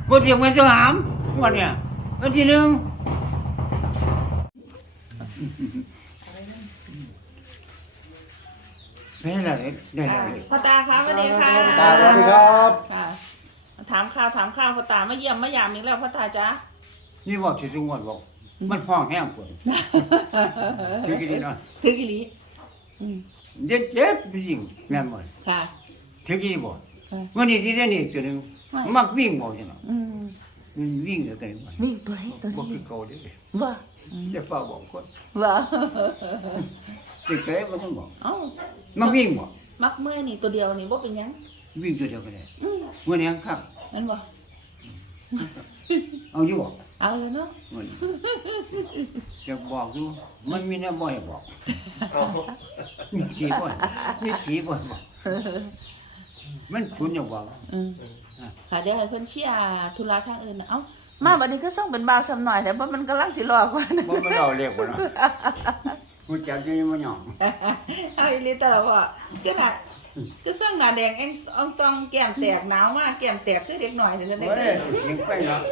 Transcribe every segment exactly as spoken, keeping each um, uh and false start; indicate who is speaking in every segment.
Speaker 1: บ่เสียงแม่สหามวันเนี่ยวันที่หนึ่งได้แล้วได้แล้ว
Speaker 2: พ่อตาคะสวัสดีค่ะ
Speaker 3: ตาสวัสดีครับ
Speaker 2: ค่ะถามข่าวถามข่าวพ่อตามาเยี่ยมมายามอีกแล้วพ่อตาจ๊ะ
Speaker 1: นี่บอกสิสุงวดบอกมันห้องแห้งกว่าถือกี่ดีเนาะ
Speaker 2: ถือกิลีอืม
Speaker 1: เด็ดเจ็บจริงแม่นบ่
Speaker 2: ค่ะ
Speaker 1: ถือกี่บ่
Speaker 2: ค่ะ
Speaker 1: วันนี้ที่ได้นี่ตัวนึงมักวิ่งบ่ใช่เนาะ
Speaker 2: อืม
Speaker 1: วิ่งแล้วกันบ่
Speaker 2: วิ่งตัวไหนตัว
Speaker 1: บ่
Speaker 2: ไหน
Speaker 1: คือเก่าเด้
Speaker 2: ว่า
Speaker 1: จะฟ้าบอกคน
Speaker 2: ว่า
Speaker 1: ติดเกยบ่ต้องบอก
Speaker 2: เอ้า
Speaker 1: มักวิ่งบ่
Speaker 2: มักเมื่อยนี่ตัวเดียวนี่ว่าเป็นหยัง
Speaker 1: วิ่งตัวเดียวก็ได้
Speaker 2: อืม
Speaker 1: วันนี้ครับ
Speaker 2: นั่นบ่
Speaker 1: เอาอยู่บ่
Speaker 2: เอาเลยเนาะ
Speaker 1: วันนี้จะบอกอยู่มันมีแน่บ่ให้บอกมีขี้บ่มีขี้บ่บอกมันคุณอย่าบอก
Speaker 2: อืมค่ะเดี๋ยวให้เพิ่นเชียร์ธุระทางอื่นนะเอ้ามาบัดนี้ก็ส่งเป็นบ่าวซ้ำหน่อยแต่ว่ามันกำลังสิรอกว่านะ
Speaker 1: บ่มาเล่าเรียกบ่เนาะกูจักอยู่มันหยอง
Speaker 2: เอาอีหลีแต่ละพ่อก็น่ะก็ส่งหน้าแดงเองอ่องตองแก้มแตกหนาวมากแก้มแตกคือเด็กหน่อยจังซั่น
Speaker 1: เฮ้
Speaker 2: เด้
Speaker 1: ยยิงไปเนาะ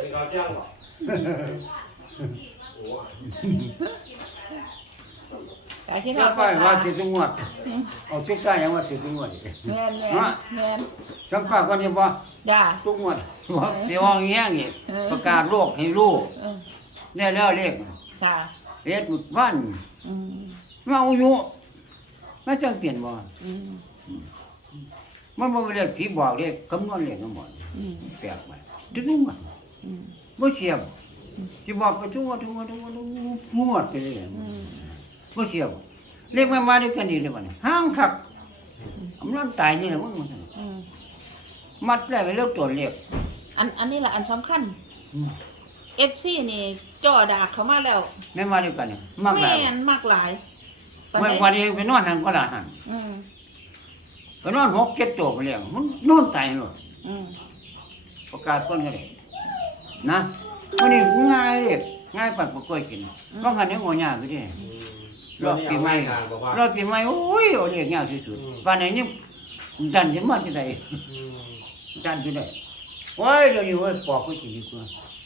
Speaker 2: กายที่
Speaker 1: ถ้า
Speaker 2: เรา
Speaker 1: ไปว่าสิสงวดเอาสุดท้ายยังว่าสิสงวด
Speaker 2: แม่นแม่นแม่น
Speaker 1: จำปาก็นี่บ่
Speaker 2: จ้า
Speaker 1: ทุกงวดบ่สิว่าอย่างเงี้ยอีกประกาศโลกให้รู้
Speaker 2: เออ
Speaker 1: แน่แล้วเลข
Speaker 2: ค่ะ
Speaker 1: เฮ็ดหมุดบ้าน
Speaker 2: อืม
Speaker 1: มาเอาอยู่มาจังเปลี่ยนบ่
Speaker 2: อืม
Speaker 1: มันบ่ได้ผีบอกเลขคำนวณเลขทั้งหมด
Speaker 2: อืม
Speaker 1: แปลกไปทุกงวด
Speaker 2: อืม
Speaker 1: บ่เสียบสิบอกไปทุกงวดทุกงวดทุกงวดทุกงวดไปเลย
Speaker 2: อืม
Speaker 1: บ่เสียบเลขมามาด้วยกันนี่เลยบัดนี้ห่างคักอำนอนตายนี่แหละมึง
Speaker 2: อืม
Speaker 1: มัดได้ไปเลิกตัวเลข
Speaker 2: อันอันนี้ล่ะอันสำคัญ เอฟ ซี นี่จ่อดากเข้ามาแล้ว
Speaker 1: แม่มาด้วยกันนี่มากหลาย
Speaker 2: แม่นมากหลายปาน
Speaker 1: เมื่อ
Speaker 2: ใด
Speaker 1: วันนี้ไปนอนนั่นก็ละหัน
Speaker 2: อืม
Speaker 1: ไปนอนหกเจ็ดตัวไปแล้วมันนอนตายเลย
Speaker 2: อืม
Speaker 1: ประกาศก่อนก็ได้นะวันนี้ง่ายเลยง่ายปัดบ่ค่อยกินก็หันยังบ่ยากอยู่ดิรอบปีใหม่รอบปีใหม่โอ้ยเอาเรียกยากที่สุดปานไหนนี่ดันสิมาที่ใดดันที่ใดโอ้ยเดี๋ยวนี้เว้ยปอกไปกินดีกว่า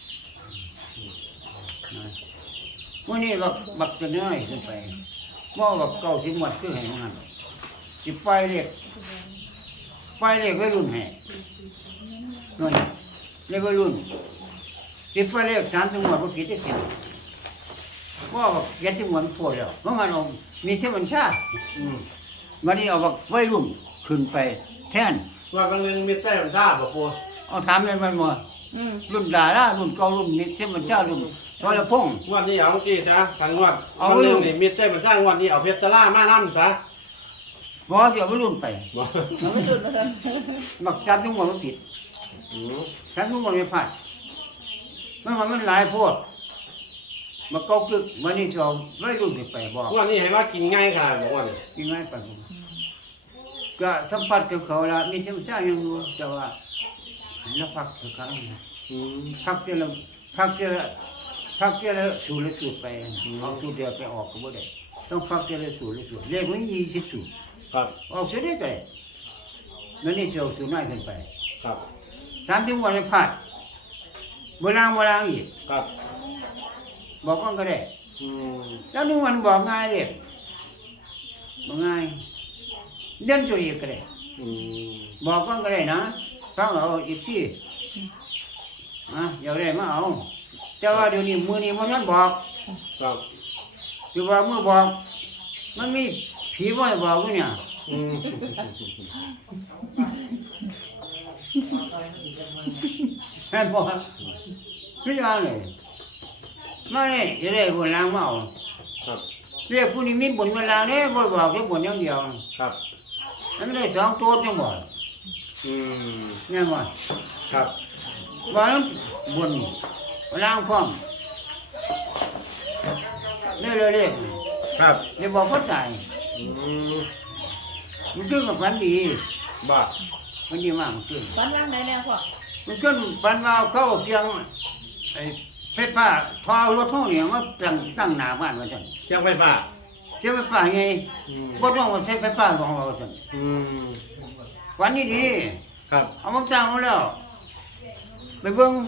Speaker 1: วันนี้บักบักจะเหนื่อยขึ้นไปบ่บักเก่าสิหมดคือให้มันหันสิไปเรียกไปเรียกวัยรุ่นให้น้อยเรียกวัยรุ่นสิไปเรียกสามจังหวัดบ่ผิดจักสิ่งว่าบักเกียรติมวลพวกแล้วมันมาลงมีเทวันชาอืมวันนี้เอาบักวัยรุ่นขึ้นไปแทน
Speaker 3: ว่ากันเรื่องมีแต่ท่าบ่ปู
Speaker 1: เอาถามเลยมันบ่
Speaker 2: อืม
Speaker 1: รุ่นดารารุ่นเก่ารุ่นนี้เทวันชารุ่นวรพงษ์
Speaker 3: งวดนี้เอาจี้ซะกันงวด
Speaker 1: เอา
Speaker 3: วันหนึงนี่มีแต่ท่างวดนี้เอาเพชรตะล่ามานํซะ
Speaker 1: บ่สิเอาวัยรุ่นไป
Speaker 3: บ่
Speaker 2: มันก็จุดมาซั่น
Speaker 1: บักจันจังหวัดบ่ผิด
Speaker 3: อือ
Speaker 1: ฉันรู้ว่าไม่พลาดมันว่ามันหลายโพดมาเก้าคึกวันนี้จะเอาไม่รุ่นไปบอก
Speaker 3: งวดนี้ให้ว่ากินง่ายขนาดบ่ว่านี่
Speaker 1: ยังไงไปผมก็สัมผัสกับเขาละมีเทวชายังรู้แต่ว่าแล้วพักคือเขา
Speaker 3: อืม
Speaker 1: พักเจริญพักเจริญพักเจริญสูตรและสูตรไปเอาสูตรเดียวไปออกก็บ่ได้ต้องพักเจริญสูตรและสูตรเรียกว่ายี่สิบสูตร
Speaker 3: ครับ
Speaker 1: ออกเสียได้ไงนั่นนี่จะเอาสูตรน้อยขึ้นไป
Speaker 3: ครับ
Speaker 1: สามถึงวันไม่พลาดโบราณโบราณอีก
Speaker 3: ครับ
Speaker 1: บอกว่าก็ได้
Speaker 3: อืม
Speaker 1: แล้วนึกมันบอกง่ายเลยบอกง่ายเดินตัวเองก็ได้
Speaker 3: อืม
Speaker 1: บอกว่าก็ได้นะฟังเอาอีกทีอ่ะอยากได้มาเอาแต่ว่าเดี๋ยวนี้มือนี้มันท่านบอก
Speaker 3: ครับ
Speaker 1: คือว่ามือบอก มันมีผีบ่ให้บอกกูเนี่ย
Speaker 3: อืม
Speaker 1: ให้บอกพี่ว่าเลยมาเนี่ยจะได้บนล้างมาเอา
Speaker 3: ครับ
Speaker 1: เรียกผู้นี้มีบนเวลาเนี่ยบ่บอกแค่บนอย่างเดียว
Speaker 3: ครับ
Speaker 1: มันได้สองตัวจังบ่
Speaker 3: อืม
Speaker 1: เนี่ยบ่
Speaker 3: ครับ
Speaker 1: ว่านั้นบนล้างพร้อมเรื่อยๆ
Speaker 3: ครับ
Speaker 1: เดี๋ยวบอกเขาตาย
Speaker 3: อืม
Speaker 1: มันขึ้นกับฝันดี
Speaker 3: บ่
Speaker 1: มันดีมากมันขึ้น
Speaker 2: ฟันล่างไหนแน่พ่อ
Speaker 1: มันขึ้นฝันว่าเขาเอาเกียงไอ้ไฟฟ้าทอรถท่อเนี่ยมาตั้งตั้งหน้าบ้านว่าซั่น
Speaker 3: เชียงไฟฟ้า
Speaker 1: เจ้าไฟฟ้าไง
Speaker 3: อืม
Speaker 1: บ่ต้องว่าใช้ไฟฟ้าของเราซั่น
Speaker 3: อืม
Speaker 1: ฝันดีดี
Speaker 3: ครับ
Speaker 1: เอามาตั้งไว้แล้ว ไปเบิ่ง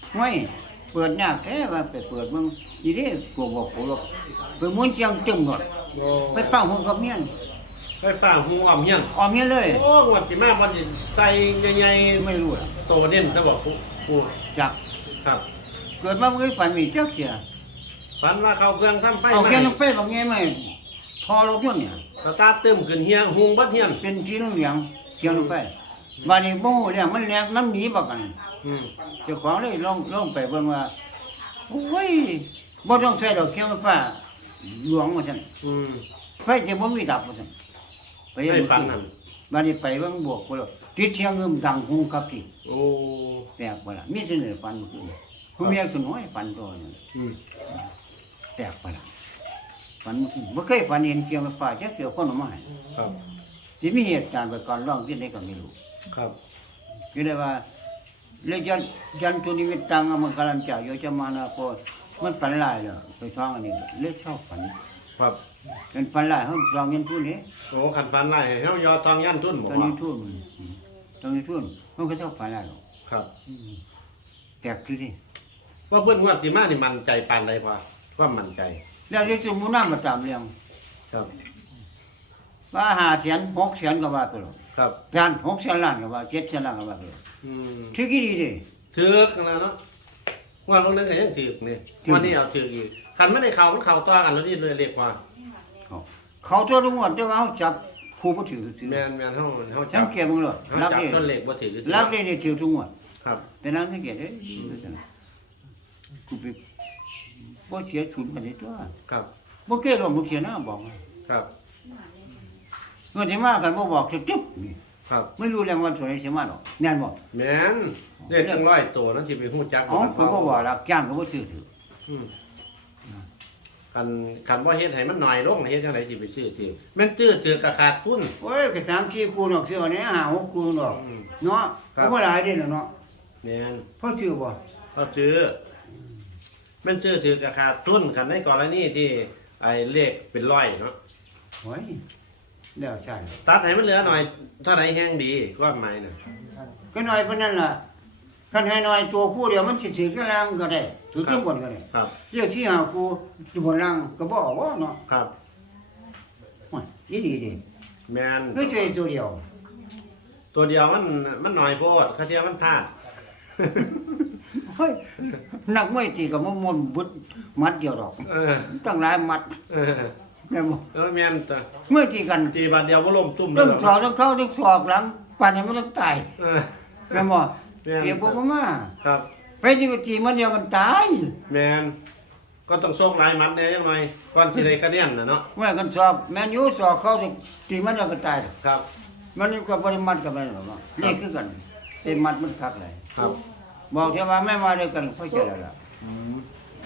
Speaker 1: ไม่เปิดยากแท้ว่าไปเปิดมึงอีเด้กูบอกกูหรอกไปม้วนเจียงตึมหมด
Speaker 3: โอ้
Speaker 1: ไปเป้าหัวกับเมียน
Speaker 3: ไปฝ่าหูอ้อมเฮียง
Speaker 1: ออมเมียนเลย
Speaker 3: โอ้งวดสิมาบ่สิใส่ใหญ่
Speaker 1: ไม่รู้อะ
Speaker 3: ๆโตเด่นซะบอกผู้ผู้
Speaker 1: จัก
Speaker 3: ครับ
Speaker 1: เกิดมาเมื่อฝันมีจักเสีย
Speaker 3: ฝันว่าเขาเครื่องทำไฟ
Speaker 1: เอา
Speaker 3: ไหม
Speaker 1: แค่น้องเป้บางแง่ไม่พอรถยนต์เนี่ย
Speaker 3: สตาร์ทตึมขึ้นเฮียหุงบัดเฮียน
Speaker 1: เป็นสีเหลืองเกี่ยวลงไปบาดนี้โม่เนี่ยมันแรงน้ำหนีบักกัน
Speaker 3: อืม
Speaker 1: เจ้าของเลยลองลองไปเบิ่งว่าโอ้ยบ่ต้องใส่ดอกเขียวฟ้าหลวงว่าซั่น
Speaker 3: อืม
Speaker 1: ไฟจะบ่มีดับว่าซั่นไป
Speaker 3: ให้ฟังนั่น
Speaker 1: บาดนี้ไปเบิ่งบวกพุ่นแล้วติดเสียงเงิมดังฮูครับที่
Speaker 3: โอ้
Speaker 1: แปลกบ่ล่ะมีเสนอปันคือผู้เมียคือน้อยปันตัวนึง
Speaker 3: อืม
Speaker 1: แปลกบ่ล่ะปันคือบ่เคยปันเห็นเกี่ยวกับฟ้าจักเกี่ยวคนเอามาให้
Speaker 3: ครับ
Speaker 1: ที่มีเหตุการณ์ประการร้องที่ไหนก็ไม่รู้
Speaker 3: ครับ
Speaker 1: คือได้ว่าเลยันยันตุนิมิตตังอมังคลันจาโยจะมานาโพมันฝันหลายเลยไปท้องอันนี้เลขชอบฝัน
Speaker 3: ครับ
Speaker 1: เป็นฝันหลายเฮาลองเงินทุนนี่
Speaker 3: โอ้ขันฟันไล่ให้เฮายอทองยันทุนบ่
Speaker 1: ตอน
Speaker 3: ว่า
Speaker 1: นี้ทุนตอนนี้ทุนมันก็ชอบฝันหลายหรอก
Speaker 3: ครับ
Speaker 1: อืมแปลกคือดิ
Speaker 3: ว่าเพิ่นงวดสิมานี่มั่นใจปานใดพอว่ามั่นใจ
Speaker 1: แล้วที่สมมุติน้ำมาตามเรื่อง
Speaker 3: ครับ
Speaker 1: ว่าห้าแสนหกแสนก็ว่าไปหรอก
Speaker 3: ครับ
Speaker 1: ล้านหกแสนล้านก็ว่าเจ็ดแสนล้านก็ว่าไปหรอก
Speaker 3: อืม
Speaker 1: ถือกี่ดีดิ
Speaker 3: ถือกนะเนาะงว่าลงนึงก็ยังถือกนี่วันนี้เอาถือกอีกคันไม่ได้เข้ามันเข้าต่อกันแล้วนี่เลยเรียกว่า
Speaker 1: เขาเขาตัวทุกงวดแต่ว่าเฮาจับคู่บ่ถือถือ
Speaker 3: แม่นแม่นเฮาเฮา
Speaker 1: สั
Speaker 3: จั
Speaker 1: ง
Speaker 3: บ
Speaker 1: เกตมึงเลย
Speaker 3: เฮา
Speaker 1: รัก
Speaker 3: จับ
Speaker 1: นี่
Speaker 3: ต้นเหล็กบ่ถือคือ
Speaker 1: รักนี่นี่ถือทุกงวด
Speaker 3: ครับ
Speaker 1: เป็นนั้นสังเกตเด้กูไปบ่เสียทุนปานนี้ตัว
Speaker 3: ครับ
Speaker 1: บ่เคยลงบ่เสียหน้าบอกว่า
Speaker 3: ครับ
Speaker 1: เงินที่มากันบ่บอกจะจุ๊บนี่
Speaker 3: ครับ
Speaker 1: ไม่รู้แรงวันสวยสิมาหรอกแม่นบ่
Speaker 3: แม่นเด็กจังร้อยตัวนั่นสิไปฮู้จัก
Speaker 1: เอ๋อเพิ่นบ่บอกละจ้างก็บ่ซื้อถือ
Speaker 3: อืมคันคันบ่เฮ็ดให้มันน้อยลงเฮ็ดจังได๋สิไปซื้อถือแม่นซื้อถือก็ขาดทุน
Speaker 1: โอ้ยก็สามสี่คูณดอกซื้ออันนี้ห้าหกคูณดอก
Speaker 3: อืม
Speaker 1: เนาะ
Speaker 3: ครับ
Speaker 1: ก็บ่หลายเด้เนาะ
Speaker 3: แม่น
Speaker 1: พอซื้อบ่
Speaker 3: ก็ซื้อแม่นซื้อถือก็ขาดทุนคันในกรณีที่ไอ้เลขเป็นร้อยเนาะ
Speaker 1: โอ้ยแล้วใช่
Speaker 3: ตัดให้มันเหลือหน่อยเท่าไหร่แห้งดีความหมายน่ะ
Speaker 1: ก็น้อยเพิ่นนั่นล่ะคันให้น้อยตัวคู่เดียวมันสิถือกันล่างก็ได้ถือทั้งบนก็ได้
Speaker 3: ครับ
Speaker 1: เรียกสิหาคู่อยู่บนล่างก็บ่เอาบ่เนาะ
Speaker 3: ครับ
Speaker 1: โอ้ยอีดีดิ
Speaker 3: แม่น
Speaker 1: คือใช้ตัวเดียว
Speaker 3: ตัวเดียวมันมันน้อยโพดคาเทียมันพลาด
Speaker 1: เฮ้ยนักมวยตีก็บ่ม่วนบุดมัดเดียวดอก
Speaker 3: เออ
Speaker 1: ตั้งหลายมัด
Speaker 3: เออ
Speaker 1: แม่นบ่
Speaker 3: เออแม่นจ้ะ
Speaker 1: เมื่อตีกัน
Speaker 3: ตีบาดเดียวบ่ล้มตุ้มเล
Speaker 1: ต้
Speaker 3: ย
Speaker 1: อง
Speaker 3: หรอก
Speaker 1: สอบต้องเข้าต้องสอบหลังป่านนี้มันต้องตาย
Speaker 3: เออ
Speaker 1: แม่นบ่
Speaker 3: แม่น
Speaker 1: เก็บบ่มา
Speaker 3: ครับ
Speaker 1: ไปที่ตีมันเดียวกันตาย
Speaker 3: แม่นก็ต้องส่งหลายมัดแน่จังหน่อยก่อนสิได้คะแนนน่ะเนาะ
Speaker 1: เมื่อกันสอบแม่นอยู่สอบเข้าตีมันเดียวกันตาย
Speaker 3: ครับ
Speaker 1: มันนี่ก็ปริมาณกันไปหรอกเนาะนี่คือกันเต็มมัดมันคักเลย
Speaker 3: ครับ
Speaker 1: บอกแค่ว่าแม่มาด้วยกันค่อยเจอแล้วล่ะ
Speaker 3: อืม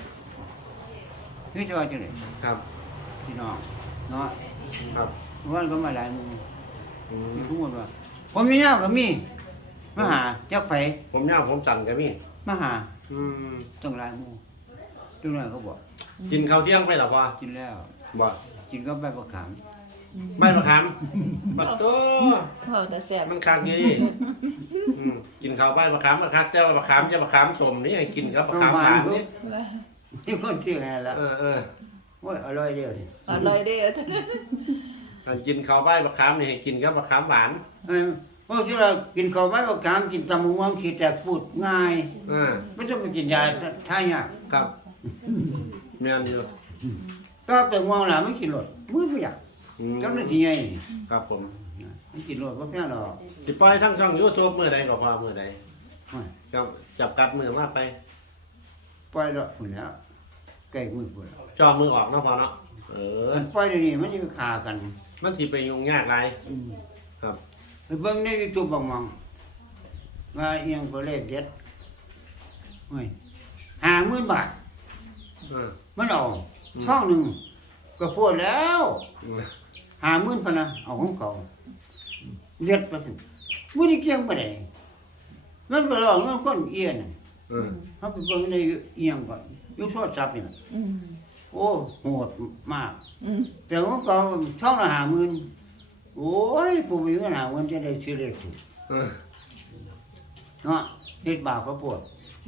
Speaker 1: นี่จะว่าจังได๋
Speaker 3: ครับ
Speaker 1: พี่น้องเนาะ
Speaker 3: ครับ
Speaker 1: วันก็มาหลายหมู่
Speaker 3: อืม
Speaker 1: มีทุกคนว่าผมมียาวก็มีมาหาจักไผ
Speaker 3: ผมยาวผมสั่นก็มี
Speaker 1: มาหา
Speaker 3: อืม
Speaker 1: ต้องหลายหมู่ทุกหน่อยเขาบอก
Speaker 3: กินข้าวเที่ยงไปหรอพ่อ
Speaker 1: กินแล้ว
Speaker 3: บ่
Speaker 1: กินก็ใบมะขาม
Speaker 3: ใบมะขามปัดโต
Speaker 2: เออแต่แซ่บ
Speaker 3: มันคักอยู่นี่อืมกินข้าวใบมะขามมะคักแต่ว่ามะขามจะมะขามสมนี่ให้กินกับมะขามหวานนี่
Speaker 1: ที่คนซื้อให้แล้ว
Speaker 3: เออเออ
Speaker 1: โอ้ยอร่อยเดียวนี่
Speaker 2: อร่อยเด้อ
Speaker 3: การกินข้าวใบมะขามนี่ให้กินกับมะขามหวาน
Speaker 1: เออเพราะที่เรากินข้าวใบมะขามกินตำบักม่วงขี้แต่พูดง่าย
Speaker 3: เออ
Speaker 1: ไม่ต้องไปกินยาท่ายาก
Speaker 3: ครับแม่นอยู่
Speaker 1: ก็แต่ม่วงล่ะมันกินรสมือบ่อยาก
Speaker 3: อืม
Speaker 1: จำได้สิไง
Speaker 3: ครับผม
Speaker 1: มันกินรสบ่แพงดอก
Speaker 3: สิปล่อยทั้งช่อง YouTube มื้อใดก็พอมื้อใด
Speaker 1: โอ้ย
Speaker 3: จับจับกัดมือมาไป
Speaker 1: ปล่อยดอกพุ่นแล้วใกล้มือพุ่นแล้ว
Speaker 3: จอมือออกเนาะพอเนาะเออ
Speaker 1: มันปล่อยเดี๋ยวนี้มันสิฆ่ากัน
Speaker 3: มันสิไปยุ่งยากหลาย
Speaker 1: อืม
Speaker 3: ครับ
Speaker 1: ไปเบิ่งใน YouTube บางมองว่าอีหยังก็เลขเด็ดโอ้ยห้าหมื่นบาท
Speaker 3: เออ
Speaker 1: มันเอา
Speaker 3: อืม
Speaker 1: ช่องหนึงก็พูดแล้ว
Speaker 3: อืม
Speaker 1: ห้าหมื่นพะนะเอาของเขาเด็ดไปสิบ่ได้เกี่ยงไปไหนมันก็ลองมันคนเอียนน่ะ
Speaker 3: เออ
Speaker 1: เขาไปเบิ่งในอีหยังก่อนอยู่โทรศัพท์นี่ล่ะ
Speaker 2: อืม
Speaker 1: โอ้โหดมาก
Speaker 2: อืม
Speaker 1: แต่ของเขาช่องละห้าหมื่นโอ้ยผู้มีเงินห้าหมื่นจะได้ซื้อเลขถูก
Speaker 3: เออ
Speaker 1: เนาะเฮ็ดบาปเขาปวด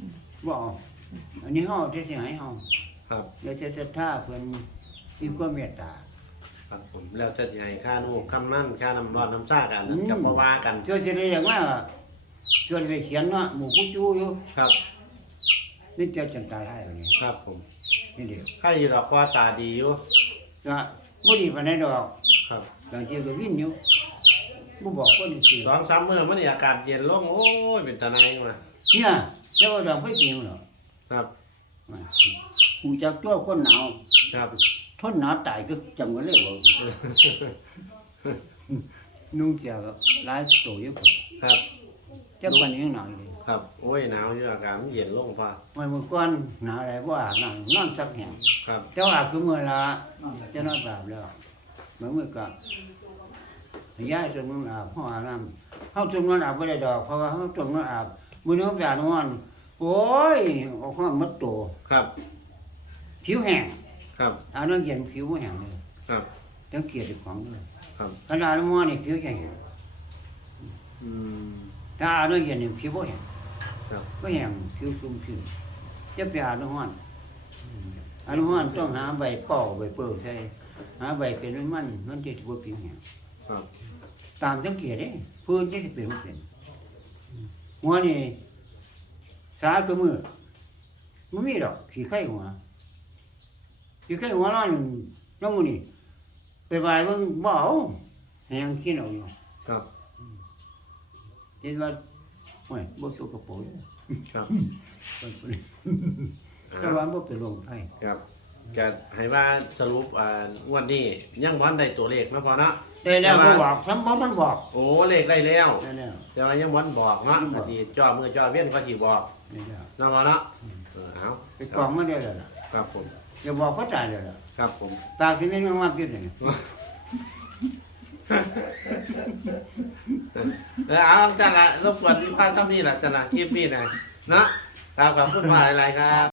Speaker 1: บ่เอาอันนี้เฮาที่สิให้เฮา
Speaker 3: ครับ
Speaker 1: แล้วจะศรัทธาเพิ่นมีความเมตตา
Speaker 3: ครับผมแล้วจะสิให้ค่านูกคำนั่นค่าน้ำร้อนน้ำซ่ากันนั้นกับบ่ว่ากัน
Speaker 1: เจ้าสิได้อย่างว่าชวนไปเขียนเนาะหมู่ผู้จูอยู่
Speaker 3: ครับ
Speaker 1: นี่เจ้าจันตาไล่อันนี้
Speaker 3: ครับผม
Speaker 1: นี่เดียว
Speaker 3: ใครอยู่ดอกพอตาดีอยู่
Speaker 1: ก็บ่ดีปานใดดอก
Speaker 3: ครับ
Speaker 1: บางทีก็วินอยู่บ่บอกคนสิ
Speaker 3: สองสามมื้อมันนี่อากาศเย็นลงโอ้ยเป็นตาไหนมา
Speaker 1: เนี่ยเจ้าดอกไฟจริงเหรอ
Speaker 3: ครับ
Speaker 1: หูจักตัวคนหนาว
Speaker 3: ครับ
Speaker 1: ทนหนาวตายก็จำกันเลยบ่นุ่งเจียวหลายโตอยู่พุ่น
Speaker 3: ครับ
Speaker 1: จักปานนี้ยังหนาวอยู่
Speaker 3: ครับโอ้ยหนาวอยู่อากาศมันเย็นลงพอ
Speaker 1: วันมื้อก่อนหนาวหลายบ่อาบน้ำนอนซักแห้ง
Speaker 3: ครับ
Speaker 1: เจ้าอาบคือมื้อละจะนอนอาบแล้วมื้อมื้อก็ย้ายจนมื้ออาบเฮาอาบน้ำเฮาจนมื้ออาบบ่ได้ดอกเพราะว่าเฮาจนมื้ออาบมื้อนึงอาบนอนโอ้ยออกความมัดโต
Speaker 3: ครับ
Speaker 1: ผิวแห้ง
Speaker 3: ครับ
Speaker 1: อาบน้ำเย็นผิวบ่แห้งเลย
Speaker 3: ครับ
Speaker 1: สังเกตเจ้าของเลย
Speaker 3: ครับ
Speaker 1: ขนาดน้ำมันนี่ผิวจะแห้ง
Speaker 3: อืม
Speaker 1: ถ้าอาบน้ำเย็นนี่ผิวบ่แห้ง
Speaker 3: ครับ
Speaker 1: บ่แห้งผิวชุ่มชื้นจะไปอาบน้ำร้อนอาบน้ำร้อนต้องหาใบเป่าใบเปิลใส่หาใบเป็นมันมันจะบ่ผิวแห้ง
Speaker 3: ครับ
Speaker 1: ตามสังเกตเด้พื้นจะสิเป็นบ่เป็นหัวนี่สาคือมือมันมีดอกขี้ไข่หัวขี้ไข่หัวนอนน้องมื้อนี่ไปบายเบิ่งบ่เอาแห้งขี้เอาอยู่
Speaker 3: ครับ
Speaker 1: เห็นว่าโอ้ยบ่สกปรก
Speaker 3: ครับ
Speaker 1: เพิ่นเพิ่นแต่ว่าบ่เป็นโรคไข้
Speaker 3: ครับก็ให้ว่าสรุปอ่างวดนี้ยังบ่ทันได้ตัวเลขนะพอเนาะ
Speaker 1: ได้แล้วบ่บอกซ้ำบ่มันบอก
Speaker 3: โอ้เลขได้แล้ว
Speaker 1: ได้แล้ว
Speaker 3: แต่ว่ายังบ่ทันบอกเนาะก็สิจ่อมือจ่อเวียนก็สิบอก
Speaker 1: ได้แล้ว
Speaker 3: เนาะพอเนาะเออเอา
Speaker 1: ไปกล่องมาได้แล้วล่ะ
Speaker 3: ครับผม
Speaker 1: อย่าบอกเขาตายแล้วล่ะ
Speaker 3: ครับผม
Speaker 1: ตาสิมีเงินมาพิษนี่
Speaker 3: เออเอาจังละรบกวนที่พักเท่านี้ล่ะจังละคลิปนี้นะเนาะครับขอบคุณมากหลายๆครับ